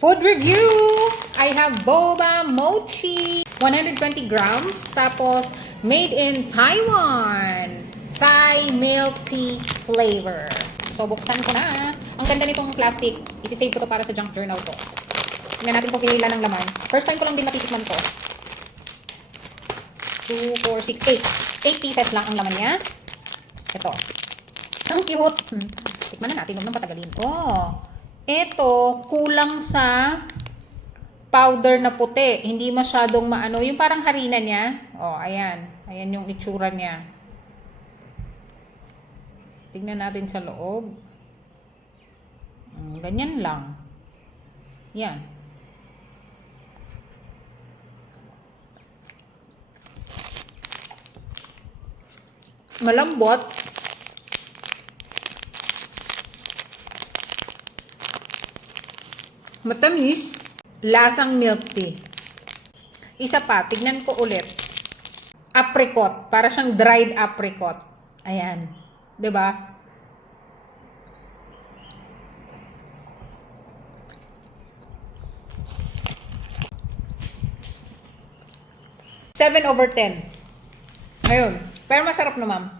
Food review! I have boba mochi, 120 grams, tapos made in Taiwan. Thai milk tea flavor. So, buksan ko na. Ang ganda nitong plastic. Isi-save ko to para sa junk journal ko. Tingnan natin kung ilan ng laman. First time ko lang din natitikman to. 2, 4, 6, 8. 8 pieces lang ang laman niya. Ito. Ang cute. Tikman na natin. Huwag nang patagalin. Oh. Ito, kulang sa powder na puti. Hindi masyadong maano. Yung parang harina niya. Oh, ayan. Ayan yung itsura niya. Tingnan natin sa loob. Ganyan lang. Yan. Malambot. Matamis. Lasang milk tea. Isa pa, tignan ko ulit. Apricot. Para siyang dried apricot. Ayan. 'Di ba? Seven over 10. Ayun. Pero masarap na, ma'am.